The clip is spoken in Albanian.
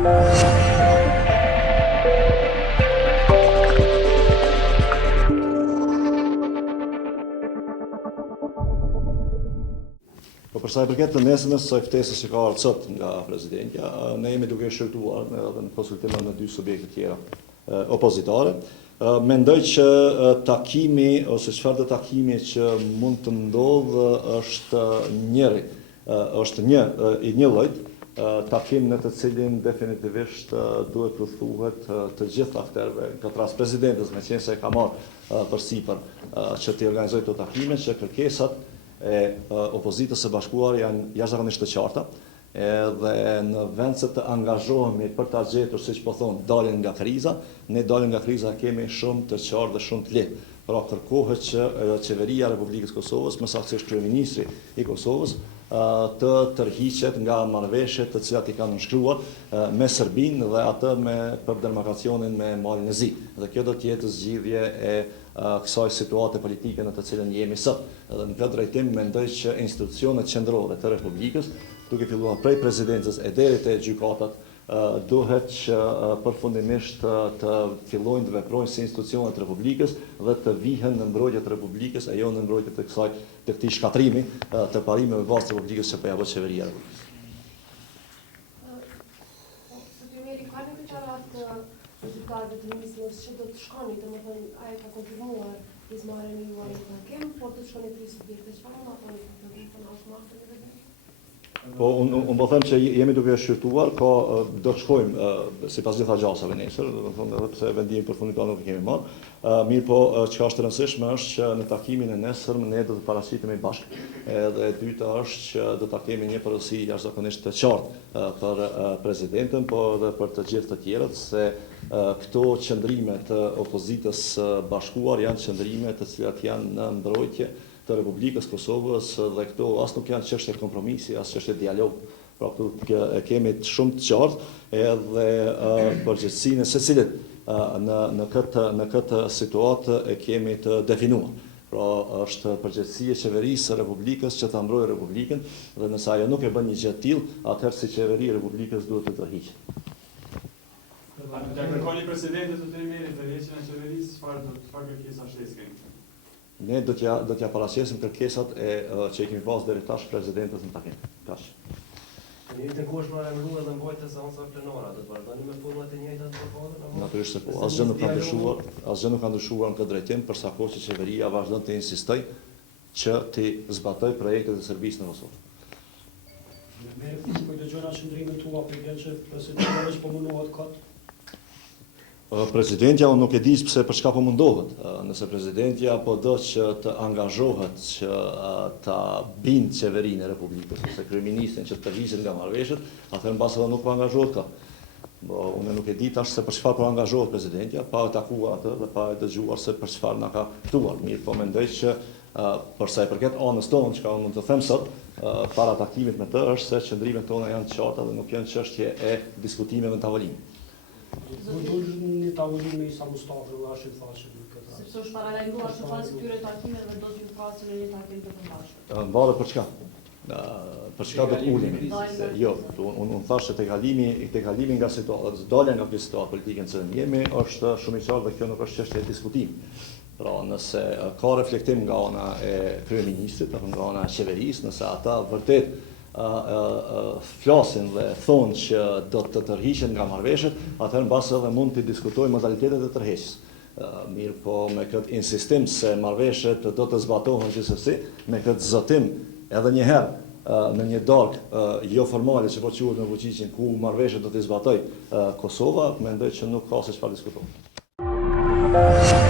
Po përsa i përket të nesëmës së ftesës që ka ardhur sot nga presidentja, ne jemi duke shërtuar edhe në konsultim me dy subjekte tjera opozitare. Mendoj që takimi ose çfarë takimi që mund të ndodhë është një lloj takim në të cilin definitivisht duhet të thuhet të gjithë aktorëve, në këtë rast presidentës, meqense se ka marrë përsipër që të organizojë këto takime, që kërkesat e opozitës së bashkuar janë jashtëzakonisht të qarta, edhe në vend se të angazhohemi për ta gjetur, siç po thon, daljen nga kriza, ne daljen nga kriza kemi shumë të qartë dhe shumë të lehtë. Pra kërkohet që qeveria e Republikës Kosovës, më saktësisht kryeministri i Kosovës, të tërhiqet nga marrëveshjet të cilat i kanë nënshkruar me Serbinë dhe atë për demarkacionin me Malin e Zi. Dhe kjo do të jetë zgjidhje e kësaj situate politike në të cilën jemi sot. Dhe në këtë drejtim mendoj që institucionet qendrore të Republikës, duke filluar prej presidencës e deri te gjykatat, duhet që përfundimisht të fillojnë të veprojnë si institucionet të Republikës dhe të vihen në mbrojtje të Republikës, e jo në mbrojtje të këtij shkatrimi të parimeve bazë të Republikës që po ja bë qeveria e Republikës. Rezultatet të nismës që do të shkoni, domethënë ai ka konfirmuar pjesëmarrjen e juaj në takim, por do të shkoni tri subjekte, çfarë do të thonë? Po, unë po them që jemi duke shqyrtuar, do të shkojmë sipas gjitha gjasave nesër, domethënë edhe pse vendimin përfundimtar nuk e kemi marrë. Mirë po, çka është e rëndësishme është që në takimin e nesërm ne do të paraqitemi bashkë. Edhe e dyta është që do ta kemi një porosi jashtëzakonisht të qartë për presidentën, por edhe për të gjithë të tjerët, se këto qëndrime të opozitës bashkuar janë qëndrime të cilat janë në mbrojtje të Republikës Kosovës dhe këto as nuk janë çështje kompromisi, as çështje dialog. Pra këtu kemi shumë të qartë edhe përgjegjësinë e secilit në këtë situatë e kemi të definuar. Pra është përgjegjësia e qeverisë së Republikës që ta mbrojë Republikën dhe nëse ajo nuk e bën një gjë të tillë, atëherë si qeveri e Republikës duhet të tërhiqet. Të kërkoni presidentit të merret tërheqjen e qeverisë, çfarë kërkesa shes keni? Ne do t'ja paraqesim kërkesat që i kemi pasur deri tash presidentës në takim. Kaq. Jeni të kushtuar emëruar dhe mbajtës së seancave plenare, do të vazhdoni me format e njëjta të përpara? Natyrisht se po. Asgjë nuk ka ndryshuar në këtë drejtim, përsa kohë që qeveria vazhdon të insistoj që të zbatoj projektet e Serbisë në Kosovë. Me kujtë gjëra qëndrimet tua për gjë që presidenti po mundohet kot? Presidentja unë nuk e di pse për çka po mundohet. Nëse presidentja po do që të angazhohet që ta bindë qeverinë e Republikës ose kryeministrin që të tërhiqet nga marrëveshjet, atëherë mbas edhe nuk po angazhohet ka. Unë nuk e di tash se për çfarë po angazhohet presidentja, pa e takuar atë dhe pa e dëgjuar se për çfarë na ka ftuar. Mirë, po mendoj që për sa i përket anës tonë, çka unë mund të them sot, para takimit me të është se qëndrimet tona janë të qarta dhe nuk janë çështje e diskutimeve në tavolinë. Do një tavolinë me Isa Mustafa dhe Rashid Fashi në këtë rast. Sepse është paralajmëruar që pas këtyre takimeve do t'ju krahasin në një takim të përmbashkët. Mbarë për çka? Për çka do të ulemi? Jo, unë thash se te kalimi nga situata, dalja nga kjo situatë politike në cilën jemi, është shumë i qartë dhe kjo nuk është çështje e diskutimit. Pra nëse ka reflektim nga ana e kryeministrit apo nga ana e qeverisë, nëse ata vërtet flasin dhe thonë që do të tërhiqen nga marrëveshjet, atëherë mbas edhe mund të diskutojmë modalitetet e tërheqjes. Mirë po me këtë insistim se marrëveshjet do të zbatohen gjithsesi, me këtë zotim edhe një herë në një darkë jo formale që po quhet në fuqiqin ku marrëveshjet do të zbatoj Kosova, mendoj që nuk ka se çfarë diskutojmë.